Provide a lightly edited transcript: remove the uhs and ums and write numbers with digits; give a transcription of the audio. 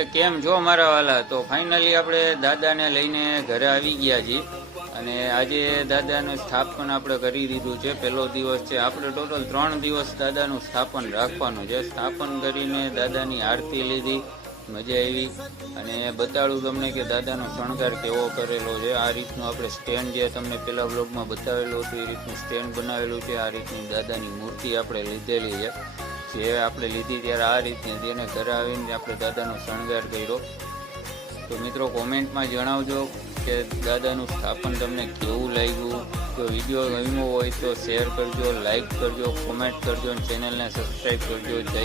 એ કેમ છો મારા વાલા? તો ફાઇનલી આપણે દાદાને લઈને ઘરે આવી ગયા છીએ અને આજે દાદાનું સ્થાપન આપણે કરી દીધું છે. પહેલો દિવસ છે. આપણે ટોટલ 3 દિવસ દાદાનું સ્થાપન રાખવાનું છે. સ્થાપન કરીને દાદાની આરતી લીધી, મજા આવી અને બતાડું તમને કે દાદાનો શણગાર કેવો કરેલો છે. આ રીતનું આપણે સ્ટેન્ડ જે તમને પેલા વ્લોગમાં બતાવેલું હતું એ રીતનું સ્ટેન્ડ બનાવેલું છે. આ રીતની દાદાની મૂર્તિ આપણે લીધેલી છે. જે આપણે લીધી ત્યારે આ રીતની તેને ઘરે આવીને આપણે દાદાનો શણગાર કર્યો. તો મિત્રો કોમેન્ટમાં જણાવજો કે દાદાનું સ્થાપન તમને કેવું લાગ્યું. તો વિડીયો ગમ્યો હોય તો શેર કરજો, લાઈક કરજો, કોમેન્ટ કરજો અને ચેનલને સબસ્ક્રાઈબ કરજો. જય